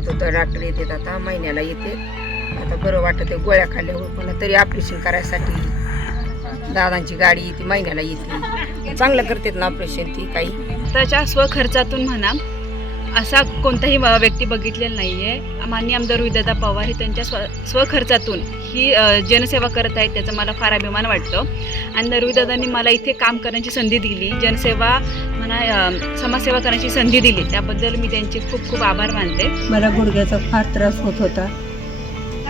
दुखत होतं. डॉक्टर येतात आता महिन्याला येते. आता बरं वाटतं गोळ्या खाल्ल्यावर पण तरी ऑपरेशन करायसाठी. दादांची गाडी येते महिन्याला येते. चांगलं करतात ना ऑपरेशन ती काही. त्याच्या स्वखर्चातून म्हणा असा कोणताही व्यक्ती बघितलेला नाही आहे मान्य आमदार रोहितदादा पवार हे त्यांच्या स्व स्वखर्चातून ही जनसेवा करत आहेत त्याचा मला फार अभिमान वाटतो. आणि नरवीदादांनी मला इथे काम करण्याची संधी दिली. जनसेवा अ, समाजसेवा करण्याची संधी दिली. त्याबद्दल मी त्यांचे खूप खूप आभार मानते. मला गुडघ्याचा फार त्रास होत होता.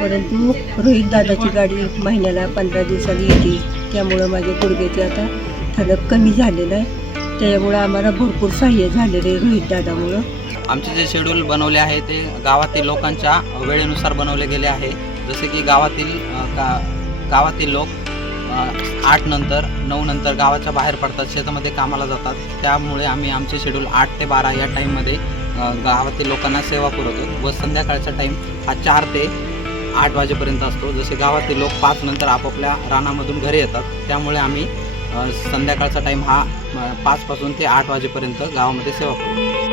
परंतु रोहित दादाची गाडी महिन्याला पंधरा दिवसाला येते. त्यामुळं माझे गुडघ्याचे आता थोडं कमी झालेलं आहे. त्यामुळं आम्हाला भरपूर सहाय्य झालेलं आहे रोहित दादामुळं. आमचे जे शेड्यूल बनवले आहे ते गावातील लोकांच्या वेळेनुसार बनवले गेले आहे. जसे की गावातील का गावातील लोक आठ नंतर नऊ नंतर गावाच्या बाहेर पडतात शेतामध्ये कामाला जातात. त्यामुळे आम्ही आमचे शेड्यूल आठ ते बारा या टाईममध्ये गावातील लोकांना सेवा पुरवतो व संध्याकाळचा टाईम हा चार ते आठ वाजेपर्यंत असतो. जसे गावातील लोक पाच नंतर आपापल्या रानामधून घरी येतात त्यामुळे आम्ही संध्याकाळचा टाईम हा पाचपासून ते आठ वाजेपर्यंत गावामध्ये सेवा पुरवतो.